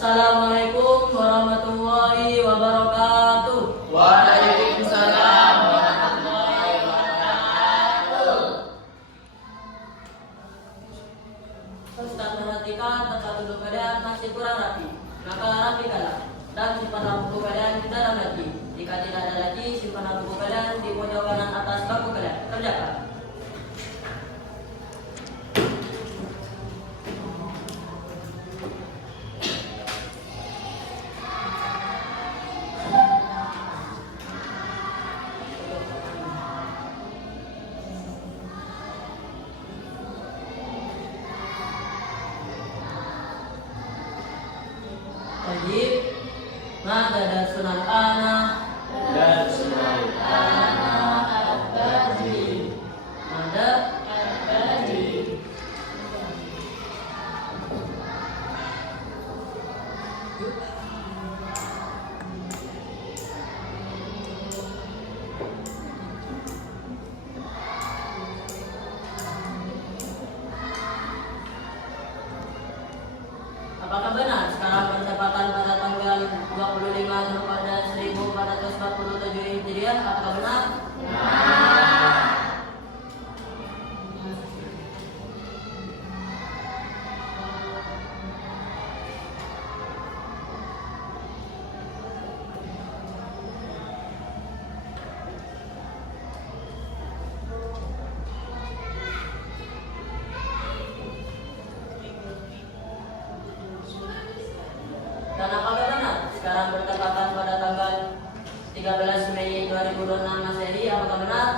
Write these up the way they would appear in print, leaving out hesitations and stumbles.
Assalamualaikum warahmatullahi wabarakatuh. Waalaikumsalam warahmatullahi wabarakatuh. Ustaz perhatikan tempat duduk kalian masih kurang rapi, maka rapikanlah dan simpanlah buku kalian di dalam laci. Jika tidak ada laci, simpanlah buku kalian di pojok kanan atas bangku kalian. Kerjakan. Wajib, mada dan sunan ana Dan sunatana at-tajwid. mada At-tajwid. Apakah benar sekarang percepatan pada tanggal 25 Zulqa'dah 1447 Hijriah? Apakah benar? Dan apakah benar sekarang bertepatan pada tanggal 13 Mei 2026 Masehi? Apakah benar?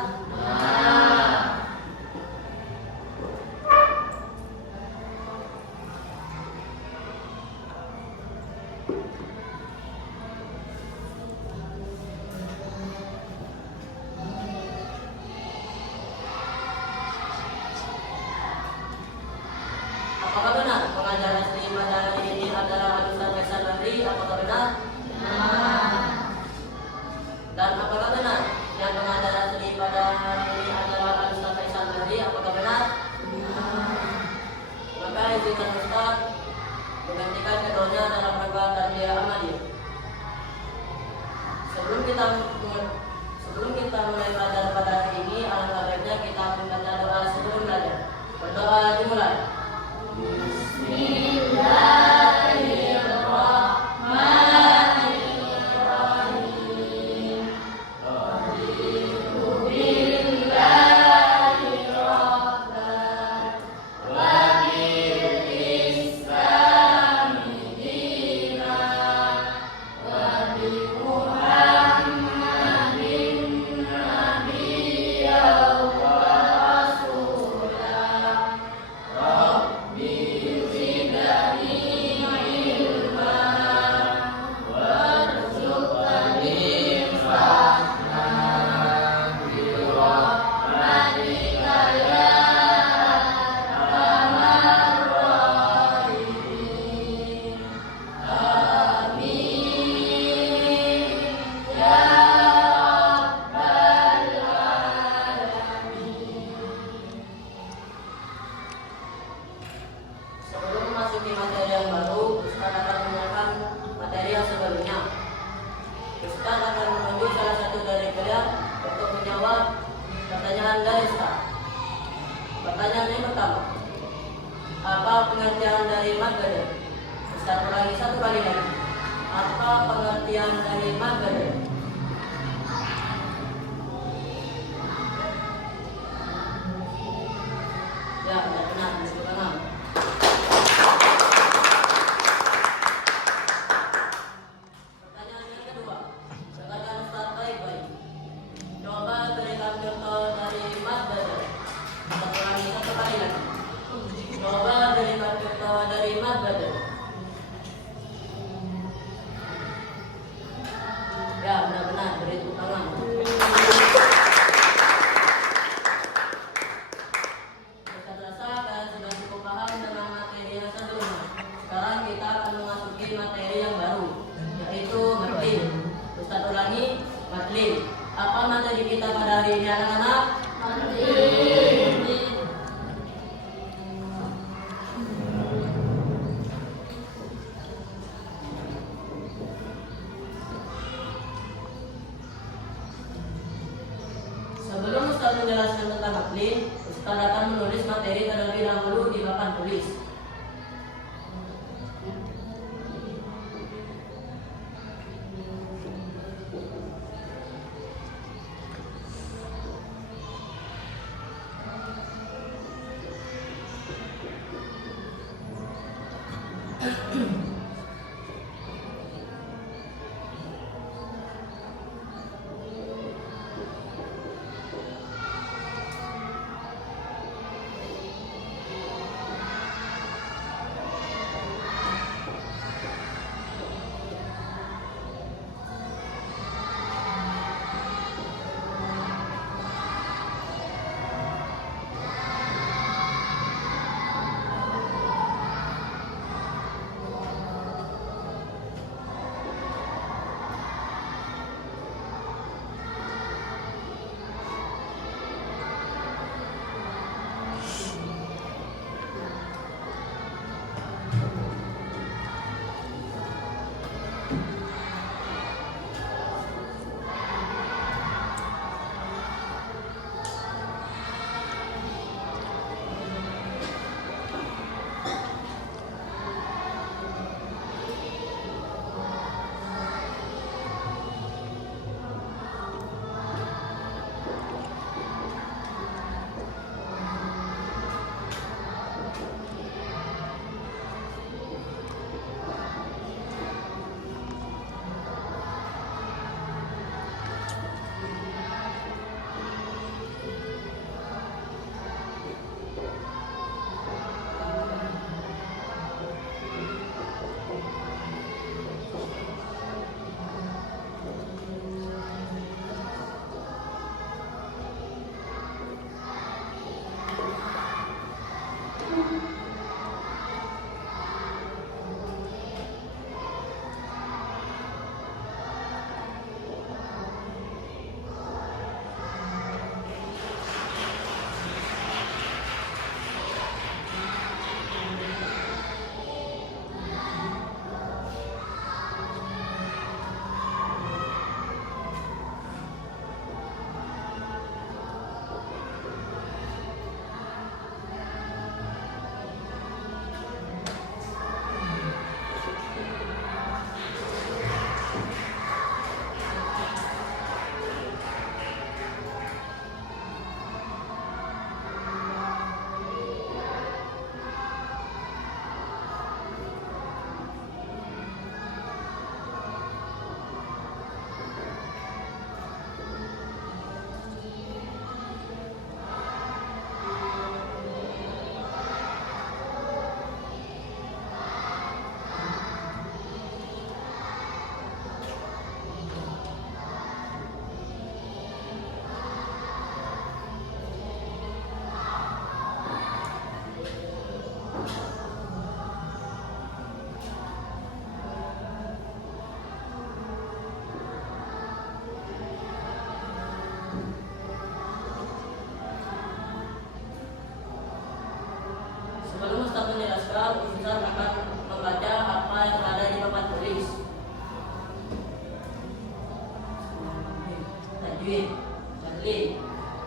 Apakah benar pengajaran seni pada hari ini adalah Ustaz Faisal Bahri? Apakah benar? Dan apakah benar yang pengajaran seni pada hari ini adalah Ustaz Faisal Bahri? Apakah benar? Maka izinkan Ustaz menggantikan keduanya dalam rangka tarbiyah amaliyah. Sebelum kita mulai belajar pada hari ini, alangkah baiknya kita membaca doa sebelum belajar. Berdoa dimulai. Bismillahirrahmanirrahim. Raditu billahi rabban wa bil islami dinan wa bi Muhammadin nabiyyan wa rasulan. Rabbi zidni ilma warzuqni fahman bi rahmatika ya arhamar rahimin. Amin ya rabbal alamin. Sebelum memasuki materi yang baru, Ustaz akan menyiapkan materi yang sebelumnya. Ustaz akan menunjuk salah satu dari kalian untuk menjawab pertanyaan dari Ustaz. Pertanyaan yang pertama, apa pengertian dari Maghrib? Ustaz ulangi satu kali lagi. Apa pengertian dari Maghrib? Ya, benar, benar. Pertanyaan yang kedua, dengarkan Ustaz baik-baik. Coba berikan contoh dari Maghrib. Ustaz ulangi satu kali lagi. Coba berikan contoh dari Maghrib. Ya, menjelaskan tentang taklid, Ustaz akan menulis materi terlebih dahulu di papan tulis. Sebelum Ustaz menjelaskan, Ustaz akan membaca apa yang ada di papan tulis. Tajwid, taklid.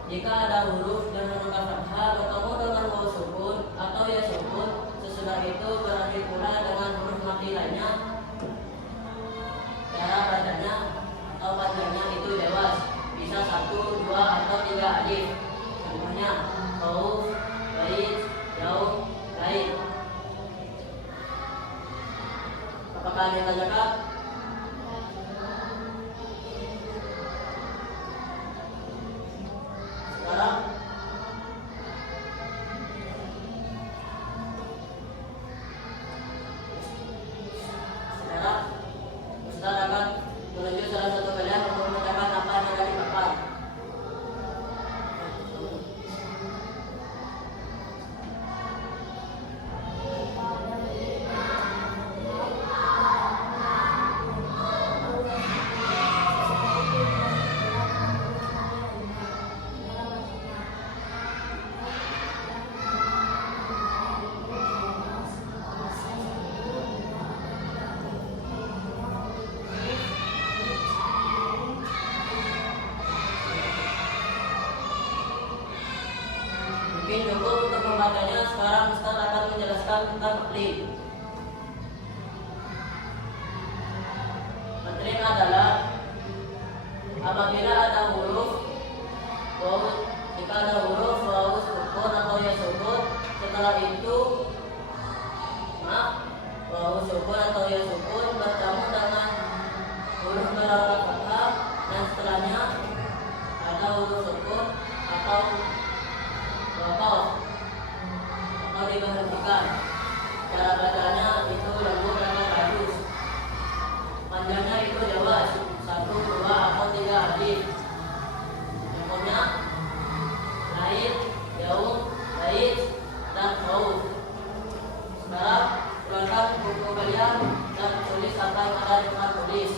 Jika ada huruf dengan huruf fathah bertemu dengan waw sukun atau ya sukun, sesudah itu berarti pula dengan huruf mati lainnya. Cara bacanya atau panjangnya itu bebas, bisa 1, 2, atau 3 alif. Contohnya khauf, bait, yaum, lain. Apakah ada yang tanyakan? Sekarang Ustaz akan menunjuk salah satu kalian untuk membacakan apa yang ada di papan. Mungkin cukup untuk membacanya. Sekarang Ustaz akan menjelaskan tentang taklid. Taklid adalah apabila ada huruf wawu, jika ada huruf wawu sukun atau ya sukun, setelah itu wawu sukun atau ya sukun bertemu dengan huruf berakhir fathah dan setelahnya ada huruf sukun atau wakaf atau diberhentikan. Cara bacanya itu lembut dan halus. Panjangnya itu jawab 1, 2 atau 3 alif. Contohnya lain, jauh, baik, dan jauh. Sekarang keluarkan buku kalian dan tulis apa yang ada di tempat tulis.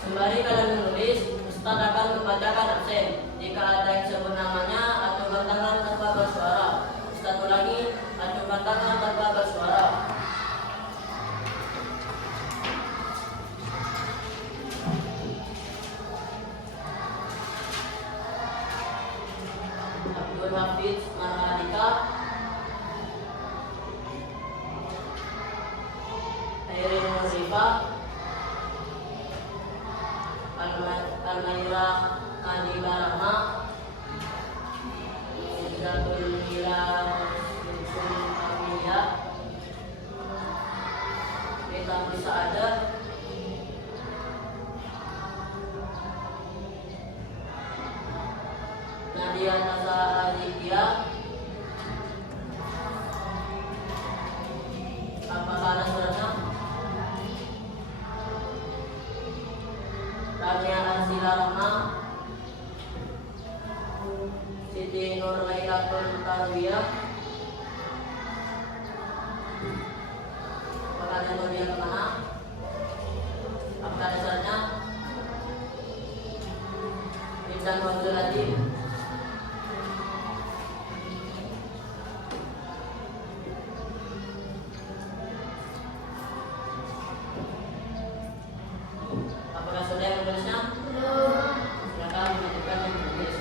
Sembari kalian menulis, Ustaz akan membacakan absen. Jika ada yang sebut namanya, acungkan tangan tanpa bersuara. Ustaz ulangi, acungkan tangan tanpa bersuara. Abdul Hafiz Marhadika, Airin Nurrifa, Al-Maira Kadibarama, Zatul Hilal Yusuf Amelia, Rita Sa'adah, Nadia Nasa Aditya, apakah ada suratnya? Rania Arsila Rahma, Siti Nur Lailatul Tarwiyah, apakah ada bagian tengah? Apakah dasarnya? Insan Wazul Adib, apakah sudah yang menulisnya? Silakan menunjukkan yang menulis.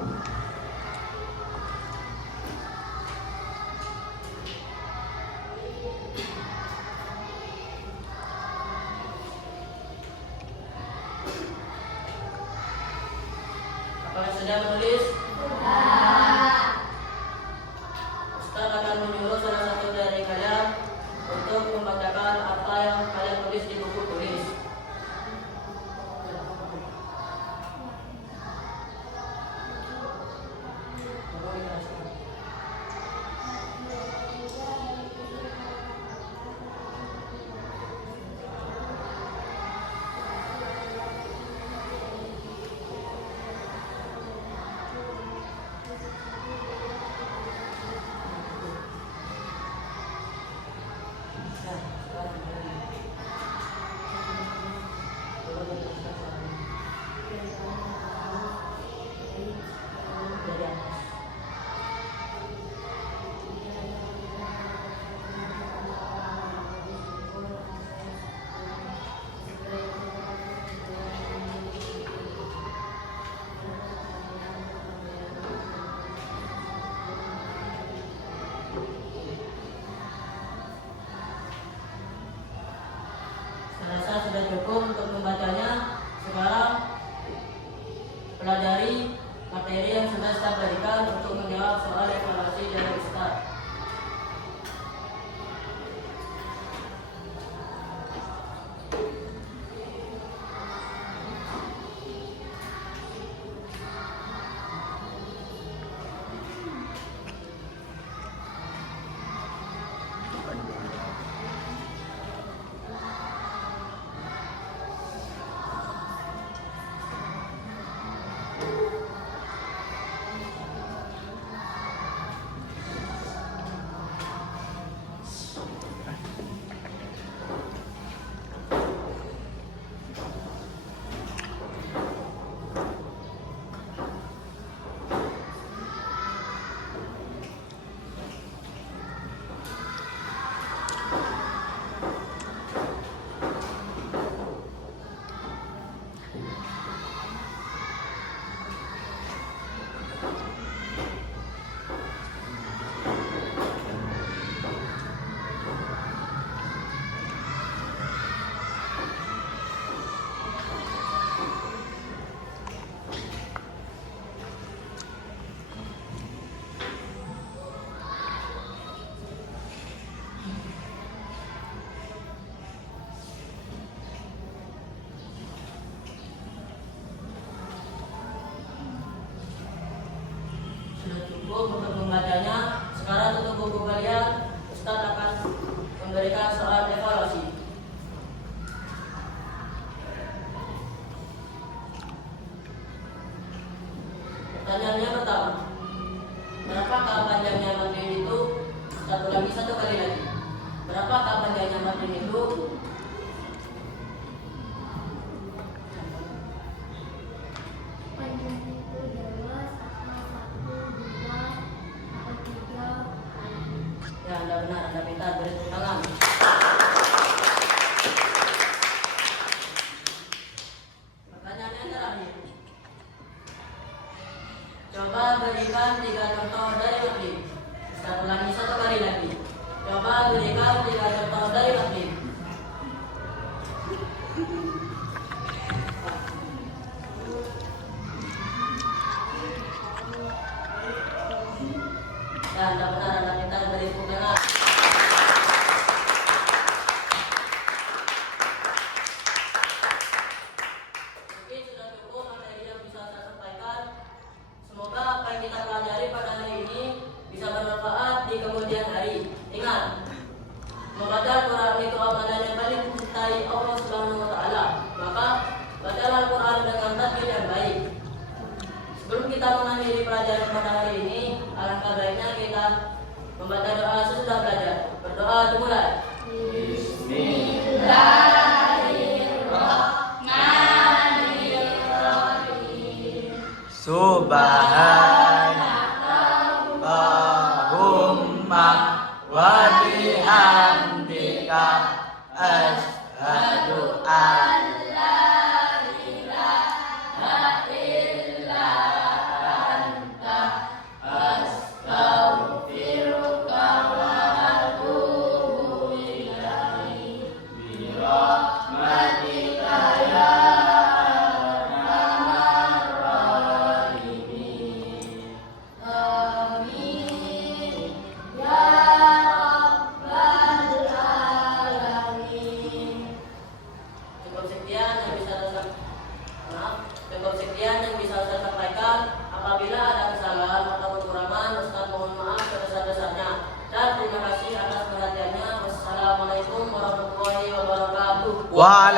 Apakah sudah menulis? Ustaz akan menyuruh salah satu dari kalian untuk membacakan apa yang kalian tulis di buku tulis. Saya sudah cukup untuk membacanya. Sekarang pelajari materi yang sudah Ustaz berikan untuk menjawab soal evaluasi dari Ustaz. Sudah cukup untuk membacanya. Sekarang tutup buku kalian. Ustaz akan memberikan soal evaluasi. Pertanyaannya pertama, berapakah panjangnya materi itu? Ustaz ulangi satu kali lagi. Berapakah panjangnya materi itu? Ya, Anda benar, Anda pintar, beri tepuk tangan. Pertanyaan yang terakhir. Coba berikan 3 contoh dari materi. Saya ulangi satu kali lagi. Coba berikan 3 contoh dari materi. Ya, Anda benar, Anda pintar, beri tepuk tangan. Mungkin sudah cukup materi yang bisa saya sampaikan. Semoga apa yang kita pelajari pada hari ini bisa bermanfaat di kemudian hari. Ingat, membaca Quran itu amalan yang paling dicintai Allah Subhanahu wa taala. Maka bacalah Al-Quran dengan tajwid yang baik. Sebelum kita mengakhiri pelajaran pada hari ini, alangkah baiknya kita membaca doa sesudah belajar. Berdoa dimulai. Bismillahirrahmanirrahim. Subhanallahumma wa bihamdika asyhadu an la ilaha illa anta Wa